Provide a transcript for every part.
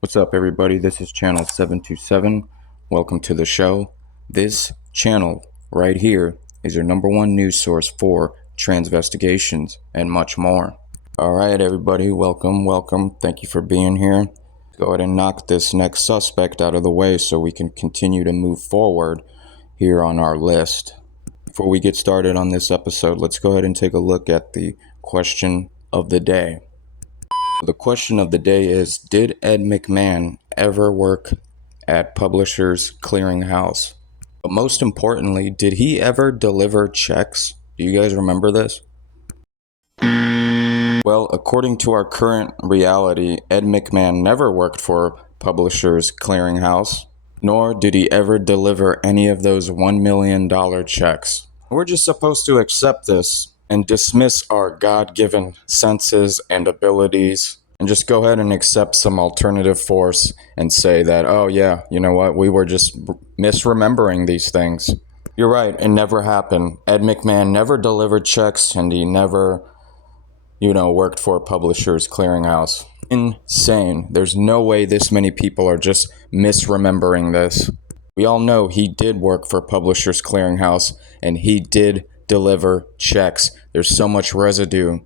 What's up, everybody? This is channel 727. Welcome to the show. This channel right here is your number one news source for transvestigations and much more. All right, everybody, welcome. Thank you for being here. Go ahead and knock this next suspect out of the way so we can continue to move forward here on our list. Before we get started on this episode, let's go ahead and take a look at the question of the day. The question of the day is, did Ed McMahon ever work at Publishers Clearinghouse? But most importantly, did he ever deliver checks? Do you guys remember this? Well, according to our current reality, Ed McMahon never worked for Publishers Clearinghouse, nor did he ever deliver any of those $1 million checks. We're just supposed to accept this and dismiss our God-given senses and abilities and just go ahead and accept some alternative force and say that, oh yeah, you know what, we were just misremembering these things. You're right, it never happened. Ed McMahon never delivered checks, and he never, worked for Publishers Clearinghouse. Insane. There's no way this many people are just misremembering this. We all know he did work for Publishers Clearinghouse, and he did deliver checks. There's so much residue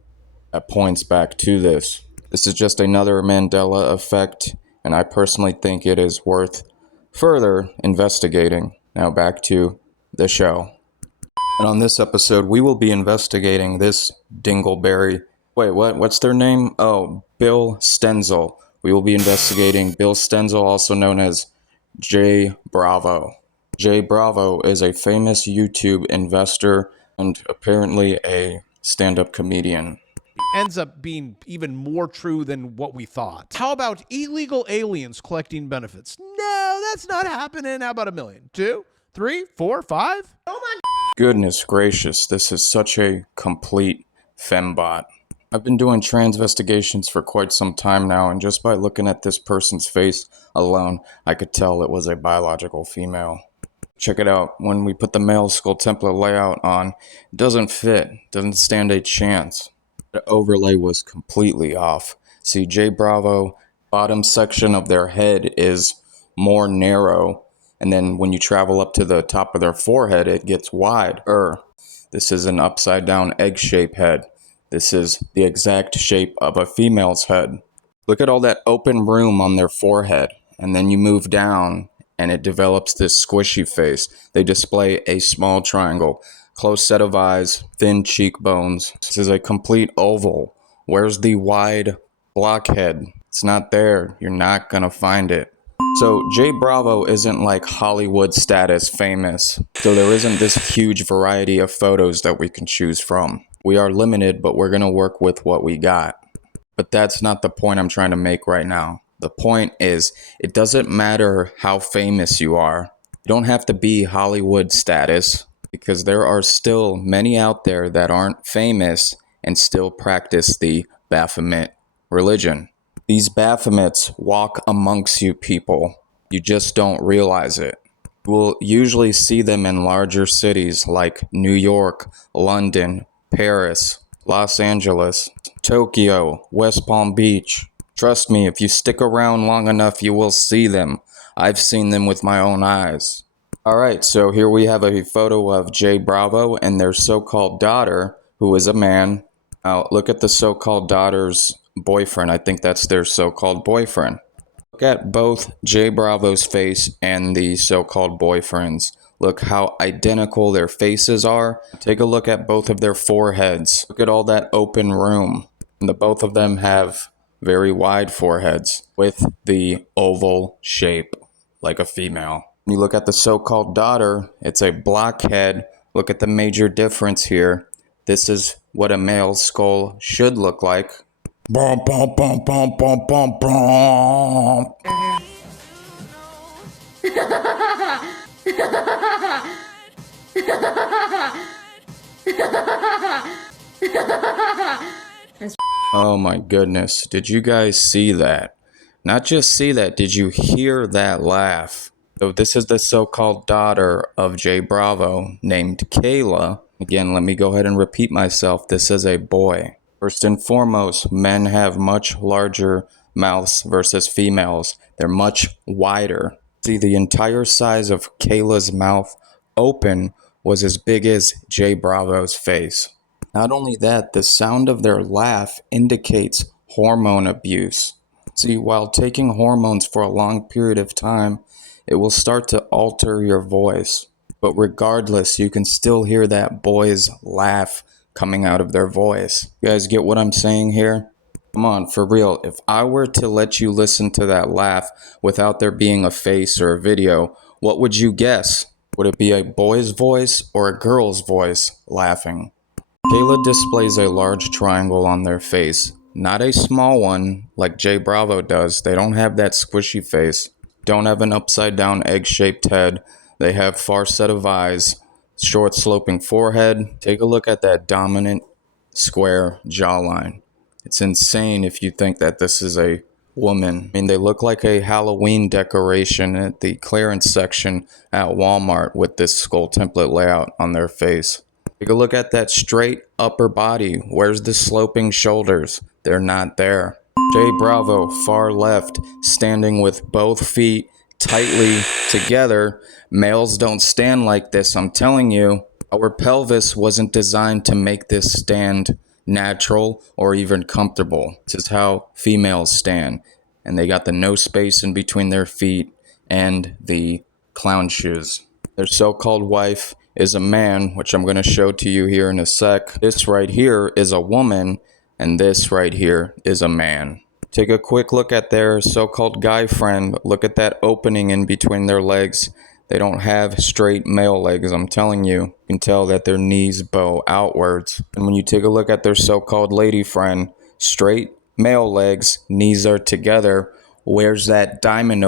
that points back to this. This is just another Mandela effect, and I personally think it is worth further investigating. Now back to the show. And on this episode, we will be investigating this dingleberry. Wait, what? What's their name? Oh, Bill Stenzel. We will be investigating Bill Stenzel, also known as Jay Bravo. Jay Bravo is a famous YouTube investor and apparently a stand-up comedian. Ends up being even more true than what we thought. How about illegal aliens collecting benefits? No, that's not happening. How about 1 million? 2, 3, 4, 5? Oh my goodness gracious, this is such a complete fembot. I've been doing transvestigations for quite some time now, and just by looking at this person's face alone, I could tell it was a biological female. Check it out. When we put the male skull template layout on, it doesn't fit, doesn't stand a chance. The overlay was completely off. See, Jay Bravo, bottom section of their head is more narrow, and then when you travel up to the top of their forehead, it gets wider. This is an upside down egg-shaped head. This is the exact shape of a female's head. Look at all that open room on their forehead, and then you move down, and it develops this squishy face. They display a small triangle, close set of eyes, thin cheekbones. This is a complete oval. Where's the wide blockhead? It's not there. You're not gonna find it. So Jay Bravo isn't like Hollywood status famous. So there isn't this huge variety of photos that we can choose from. We are limited, but we're gonna work with what we got. But that's not the point I'm trying to make right now. The point is, it doesn't matter how famous you are. You don't have to be Hollywood status, because there are still many out there that aren't famous and still practice the Baphomet religion. These Baphomets walk amongst you people. You just don't realize it. You will usually see them in larger cities like New York, London, Paris, Los Angeles, Tokyo, West Palm Beach. Trust me, if you stick around long enough, you will see them. I've seen them with my own eyes. Alright, so here we have a photo of Jay Bravo and their so-called daughter, who is a man. Now, look at the so-called daughter's boyfriend. I think that's their so-called boyfriend. Look at both Jay Bravo's face and the so-called boyfriend's. Look how identical their faces are. Take a look at both of their foreheads. Look at all that open room. And the both of them have very wide foreheads with the oval shape, like a female. When you look at the so-called daughter, it's a blockhead. Look at the major difference here. This is what a male skull should look like. Bum, bum, bum, bum, bum, bum, bum. Oh my goodness, did you guys see that? Not just see that, did you hear that laugh? So this is the so-called daughter of Jay Bravo named Kayla. Again, let me go ahead and repeat myself. This is a boy. First and foremost, men have much larger mouths versus females. They're much wider. See, the entire size of Kayla's mouth open was as big as Jay Bravo's face. Not only that, the sound of their laugh indicates hormone abuse. See, while taking hormones for a long period of time, it will start to alter your voice. But regardless, you can still hear that boy's laugh coming out of their voice. You guys get what I'm saying here? Come on, for real. If I were to let you listen to that laugh without there being a face or a video, what would you guess? Would it be a boy's voice or a girl's voice laughing? Kayla displays a large triangle on their face, not a small one like Jay Bravo does. They don't have that squishy face, don't have an upside down egg-shaped head. They have far set of eyes, short sloping forehead. Take a look at that dominant square jawline. It's insane if you think that this is a woman. I mean, they look like a Halloween decoration at the clearance section at Walmart with this skull template layout on their face. Take a look at that straight upper body. Where's the sloping shoulders? They're not there. Jay Bravo, far left, standing with both feet tightly together. Males don't stand like this, I'm telling you. Our pelvis wasn't designed to make this stand natural or even comfortable. This is how females stand. And they got the no space in between their feet and the clown shoes. Their so-called wife is a man, which I'm going to show to you here in a sec. This right here is a woman, and this right here is a man. Take a quick look at their so-called guy friend. Look at that opening in between their legs. They don't have straight male legs, I'm telling you. You can tell that their knees bow outwards. And when you take a look at their so-called lady friend, straight male legs, knees are together. Where's that diamond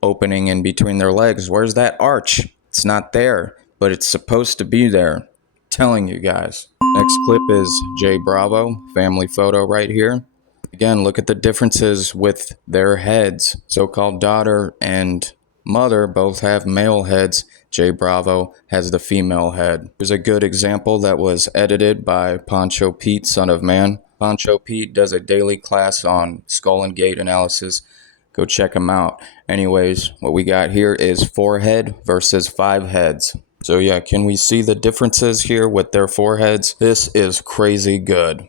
opening in between their legs? Where's that arch? It's not there, but it's supposed to be there. I'm telling you guys. Next clip is Jay Bravo, family photo right here. Again, look at the differences with their heads. So-called daughter and mother both have male heads. Jay Bravo has the female head. Here's a good example that was edited by Poncho Pete, son of man. Poncho Pete does a daily class on skull and gait analysis. Go check him out. Anyways, what we got here is 4 head versus 5 heads. So yeah, can we see the differences here with their foreheads? This is crazy good.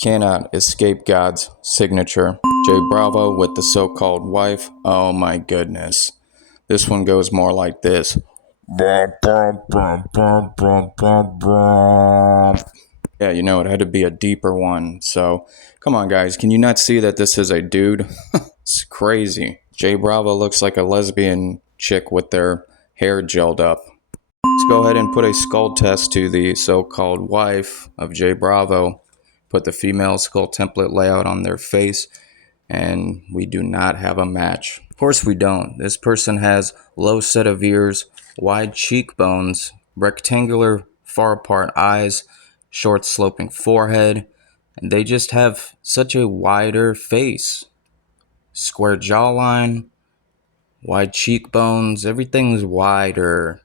Cannot escape God's signature. Jay Bravo with the so-called wife. Oh my goodness. This one goes more like this. Yeah, you know, it had to be a deeper one. So, come on guys, can you not see that this is a dude? It's crazy. Jay Bravo looks like a lesbian chick with their hair gelled up. Let's go ahead and put a skull test to the so-called wife of Jay Bravo. Put the female skull template layout on their face, and we do not have a match. Of course we don't. This person has low set of ears, wide cheekbones, rectangular far apart eyes, short sloping forehead, and they just have such a wider face. Square jawline, wide cheekbones, everything's wider.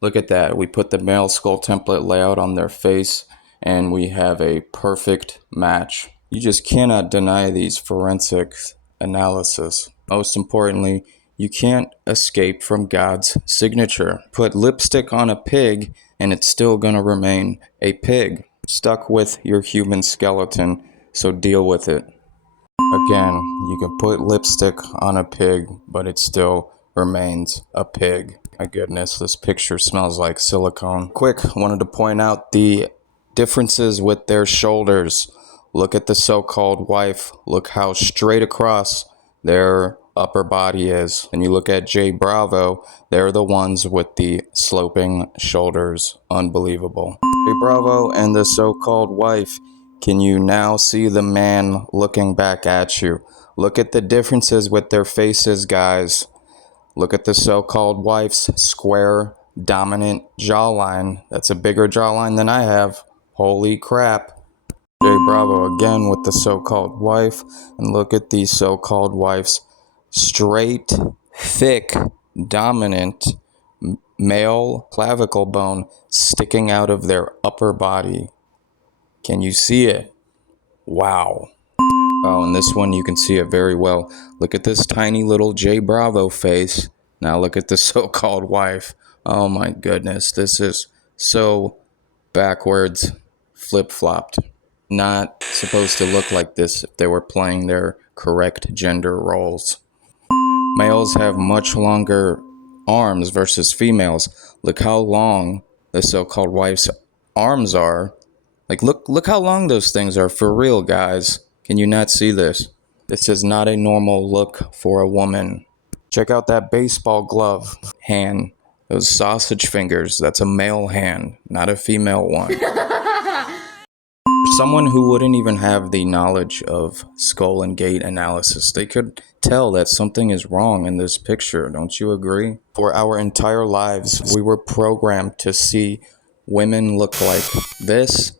Look at that. We put the male skull template layout on their face, and we have a perfect match. You just cannot deny these forensic analysis. Most importantly, you can't escape from God's signature. Put lipstick on a pig, and it's still going to remain a pig. Stuck with your human skeleton, so deal with it. Again, you can put lipstick on a pig, but it still remains a pig. My goodness, this picture smells like silicone. Quick, wanted to point out the differences with their shoulders. Look at the so-called wife. Look how straight across their upper body is. And you look at Jay Bravo, they're the ones with the sloping shoulders. Unbelievable. Jay Bravo and the so-called wife. Can you now see the man looking back at you? Look at the differences with their faces, guys. Look at the so-called wife's square, dominant jawline. That's a bigger jawline than I have. Holy crap. Jay Bravo again with the so-called wife. And look at the so-called wife's straight, thick, dominant male clavicle bone sticking out of their upper body. Can you see it? Wow. Oh, and this one you can see it very well. Look at this tiny little J Bravo face. Now look at the so-called wife. Oh my goodness, this is so backwards, flip-flopped. Not supposed to look like this if they were playing their correct gender roles. Males have much longer arms versus females. Look how long the so-called wife's arms are. Like look how long those things are for real, guys. Can you not see this? This is not a normal look for a woman. Check out that baseball glove hand. Those sausage fingers, that's a male hand, not a female one. Someone who wouldn't even have the knowledge of skull and gait analysis, they could tell that something is wrong in this picture, don't you agree? For our entire lives, we were programmed to see women look like this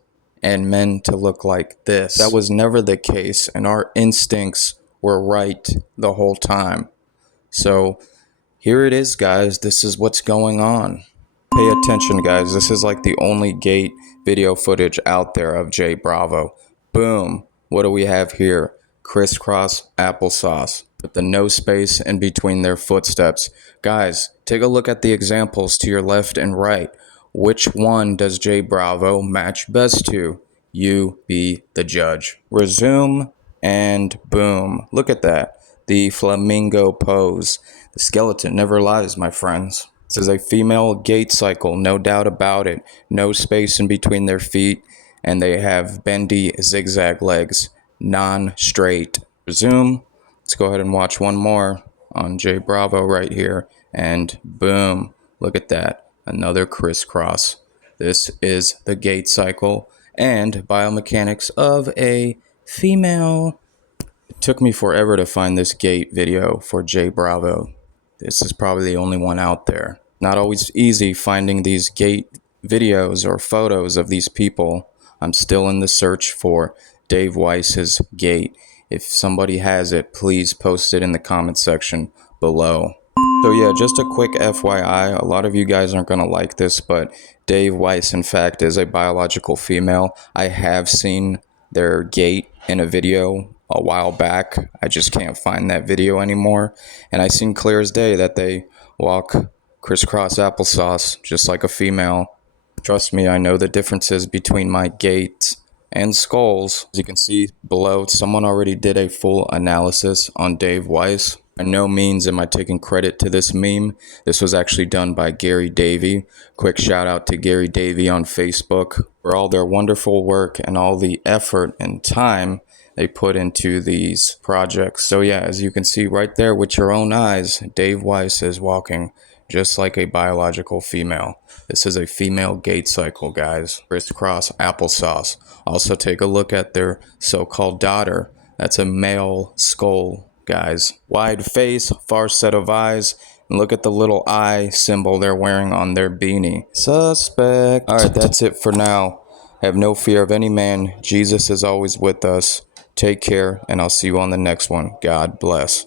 and men to look like this. That was never the case, and our instincts were right the whole time. So here it is, guys. This is what's going on. Pay attention, guys. This is like the only gait video footage out there of Jay Bravo. Boom. What do we have here? Crisscross applesauce with the no space in between their footsteps. Guys, take a look at the examples to your left and right. Which one does Jay Bravo match best to? You be the judge. Resume and boom. Look at that. The flamingo pose. The skeleton never lies, my friends. This is a female gait cycle, no doubt about it. No space in between their feet, and they have bendy zigzag legs, non-straight. Resume. Let's go ahead and watch one more on J Bravo right here, and boom, look at that, another crisscross. This is the gait cycle and biomechanics of a female. It took me forever to find this gait video for J Bravo. This is probably the only one out there. Not always easy finding these gait videos or photos of these people. I'm still in the search for Dave Weiss's gait. If somebody has it, please post it in the comment section below. So yeah, just a quick FYI, a lot of you guys aren't going to like this, but Dave Weiss, in fact, is a biological female. I have seen their gait in a video a while back. I just can't find that video anymore. And I seen clear as day that they walk crisscross applesauce, just like a female. Trust me, I know the differences between my gait and skulls. As you can see below, someone already did a full analysis on Dave Weiss. By no means am I taking credit to this meme. This was actually done by Gary Davey. Quick shout out to Gary Davey on Facebook for all their wonderful work and all the effort and time they put into these projects. So yeah, as you can see right there with your own eyes, Dave Weiss is walking just like a biological female. This is a female gait cycle, guys. Crisscross applesauce. Also take a look at their so-called daughter. That's a male skull, guys. Wide face, far set of eyes, and look at the little eye symbol they're wearing on their beanie. Suspect. Alright, that's it for now. Have no fear of any man. Jesus is always with us. Take care, and I'll see you on the next one. God bless.